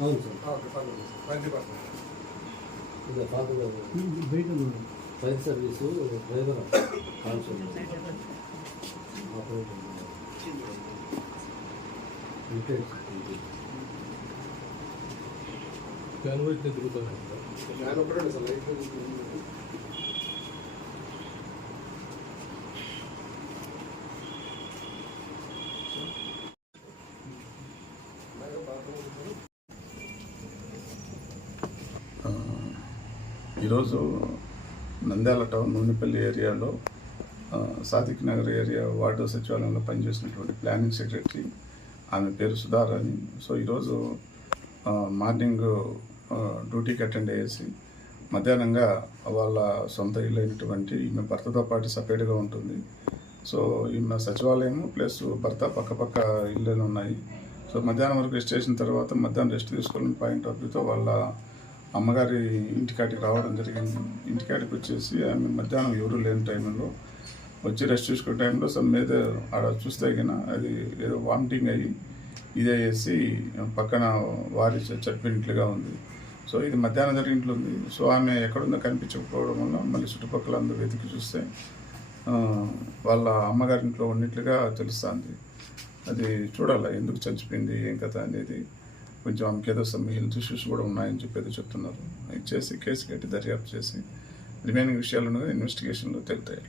అవును sir fire service driver fan white తిరుగుతాను fan ఒకటే సార్ లైట్ ఈరోజు నంద్యాల టౌన్ నూనెపల్లి ఏరియాలో సాదిక్ నగర్ ఏరియా వార్డు సచివాలయంలో పనిచేసినటువంటి ప్లానింగ్ సెక్రటరీ, ఆమె పేరు సుధారాణి. సో ఈరోజు మార్నింగ్ డ్యూటీకి అటెండ్ అయ్యేసి మధ్యాహ్నంగా వాళ్ళ సొంత ఇల్లు అయినటువంటి ఈమె భర్తతో పాటు సపరేట్గా ఉంటుంది. సో ఈమె సచివాలయం ప్లస్ భర్త పక్కపక్క ఇల్లులు ఉన్నాయి. సో మధ్యాహ్నం వరకు రెస్ట్ చేసిన తర్వాత మధ్యాహ్నం రెస్ట్ తీసుకోవాలని పాయింట్ ఆఫ్ వ్యూతో వాళ్ళ అమ్మగారి ఇంటికాటికి రావడం జరిగింది. ఇంటికాటికి వచ్చేసి ఆమె మధ్యాహ్నం ఎవరు లేని టైంలో వచ్చి రెస్ట్ తీసుకునే టైంలో సమ్ మీద ఆడ చూస్తే కన్నా అది ఏదో వామిటింగ్ అయ్యి ఇదే వేసి పక్కన వారి చనిపోయినట్లుగా ఉంది. సో ఇది మధ్యాహ్నం జరిగినట్లు ఉంది. సో ఆమె ఎక్కడుందో కనిపించకపోవడం వల్ల మళ్ళీ చుట్టుపక్కల అందరూ వెతికి చూస్తే వాళ్ళ అమ్మగారింట్లో ఉన్నట్లుగా తెలుస్తుంది. అది చూడాలి ఎందుకు చచ్చిపోయింది ఏం కథ అనేది. కొంచెం ఆమెకి ఏదో సమ్ హెల్త్ ఇష్యూస్ కూడా ఉన్నాయని చెప్పేది చెప్తున్నారు. ఇచ్చేసి కేసు కట్టి దర్యాప్తు చేసి రిమైనింగ్ విషయాలను ఇన్వెస్టిగేషన్లో తెలుతాయి.